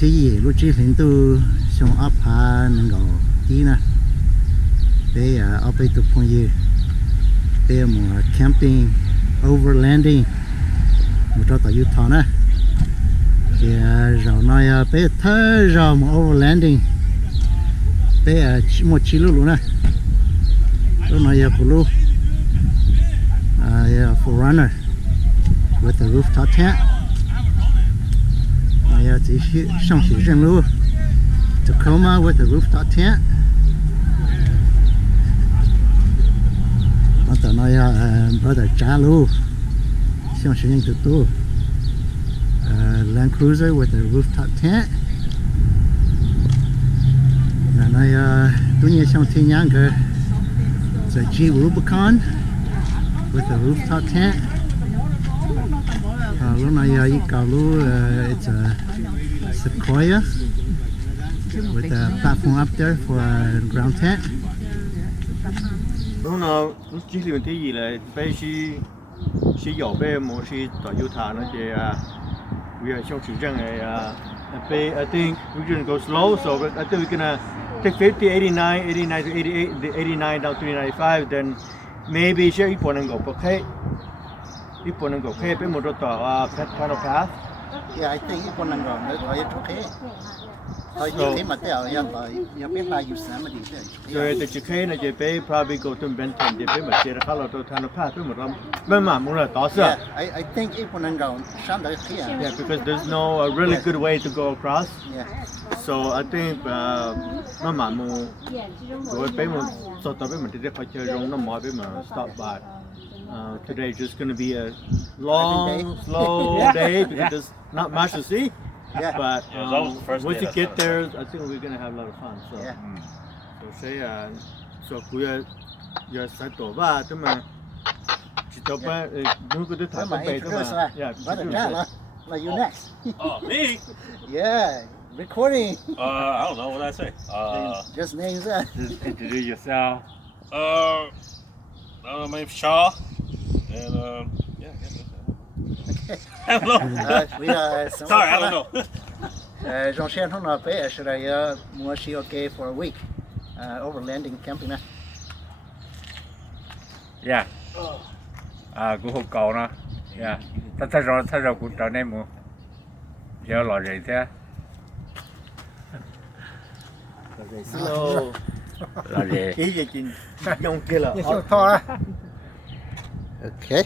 thế gì lúc trước hiện tôi xong áp hà nâng gạo tí nè bây giờ ở bên tụi phong gì bây giờ một camping overlanding một trò tàu Utah nè thì rồi nói bây giờ thơ rồi một overlanding bây giờ một chi luôn nè lúc này của lúc Forerunner with the rooftop tent này chỉ xong chỉ riêng luôn Tacoma with the rooftop tent nó tao nói brother trả luôn xong chỉ riêng tụi tôi Land Cruiser with the rooftop tent là nói tôi nhớ xong thì nhang cái the Jeep Rubicon with the rooftop tent lúc này it's a Sequoia with a platform up there for a ground tent. Lúc nào lúc chỉ liền thế gì là bây chỉ dạo bây một chỉ tại Utah nó chỉ we are trong trường này I think we're gonna go slow so I think we're gonna take 50, 89, 89 to 88, 89 down to 95 then maybe sẽ ít bọn anh go okay ít bọn anh go okay bên một tàu kind of path. Yeah, I think it's gonna go. It's okay. You came out there, you been like Yosemite there. So the chicken is they probably go to Benton. They might say the color to kind of path. Yeah, I think it's gonna go. Yeah, because there's no really good way to go across. Yeah. So I think Mama mo go pay mo so tabi mo dito pa yung no mo stop by. Today just going to be a long, slow day because there's not much to see. Yeah. But once you get there, I think we're going to have a lot of fun. So, so say, so kuya, you're set to ba, tuma, chito pa, doon ko dito tayo pa ito ma. Yeah. Like you next. Oh, me? Yeah. Recording. I don't know what I say. Just names that. Just introduce yourself. My name's Shaw, and yeah, I guess that's it. I don't know. Sorry, I don't know. Jean-Charles không nói về sẽ là mua xe okay for a week, overlanding camping nè. Yeah. Cũng không cầu nữa. Yeah. Thật ra cũng trở nên mua. Giờ lo gì thế? Slow. Lo gì? Cái gì chị nhông kia là. Okay.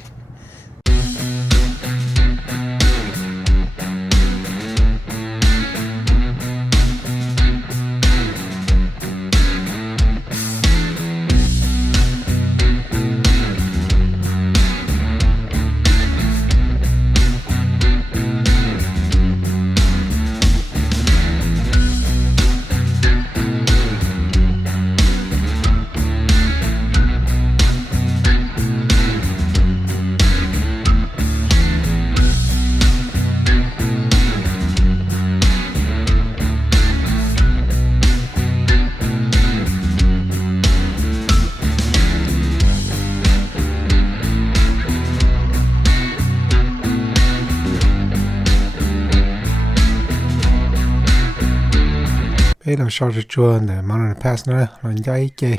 Bây giờ sau khi chua để mang lên pass nữa rồi dây chê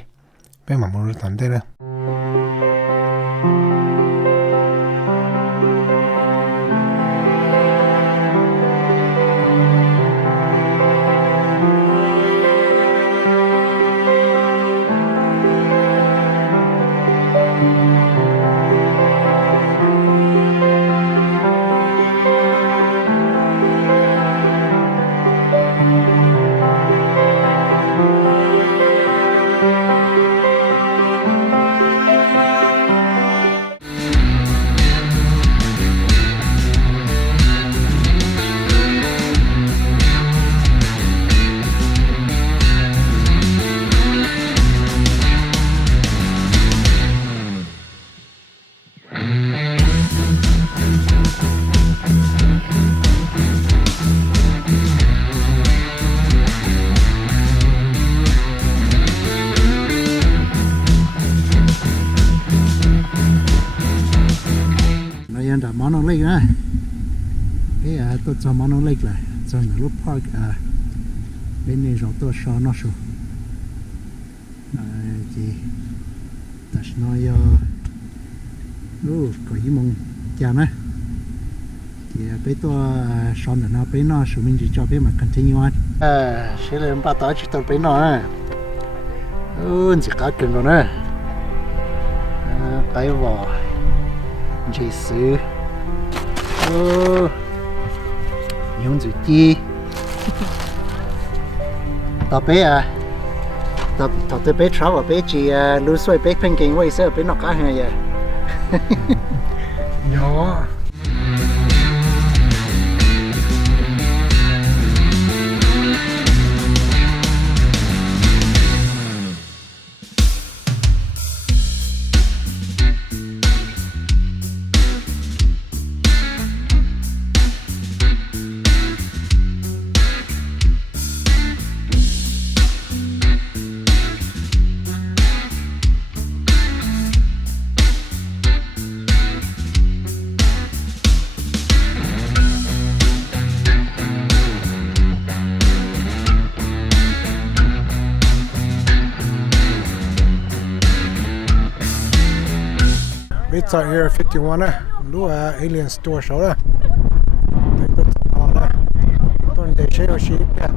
bây mà muốn tận thế nữa. Mono Lake nè, cái tôi cho Mono Lake là cho nó lúc park bên này rồi tôi sao nó số chị ta nói có gì mong chả nè thì bây tôi sao nó bây nó số mình chỉ cho bây mà continue on sẽ lên bắt đầu chỉ tôi bây nó chỉ cả cần rồi nè cái vào chỉ sử用自己到北到这北朝我北去露水北平经我也是北那干啥呀有 It's out here 51 lúa alien store số đó. Đấy tôi nói là tôi để xe ở ship nha.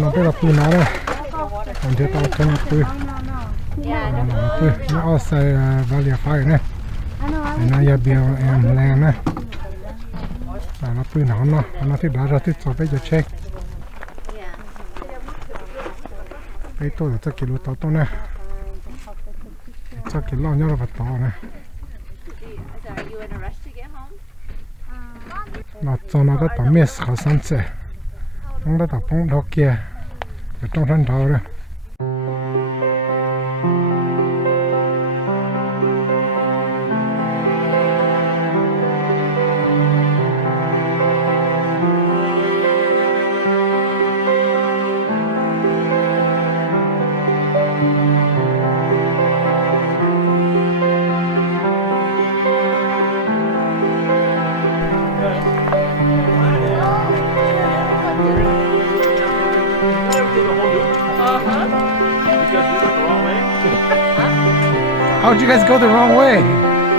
Nó biết là phu nó đây, còn chưa tao cho nó phu, nó phu, nó ở sai valley fire này, nó giờ biểu em lên này, nó phu nó thì đã ra thì cho bây giờ check, bây tôi là cho kilo tao to này, cho kilo nhau là vật to này, nó cho nó đã tao miss khá sáng sớm. Không đã tập phong đó kia ở trong sân thảo rồi. How'd you guys go the wrong way?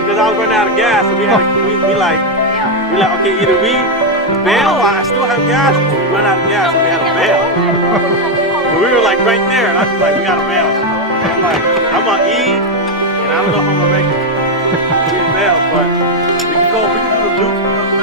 Because I was running out of gas, so we like, okay, either we bail, or I still have gas, or we run out of gas, so we had to bail. But we were like right there, and I was like, we gotta bail. I'm like, I'm gonna eat, and I don't know if I'm gonna make it bail, but we can do the loop.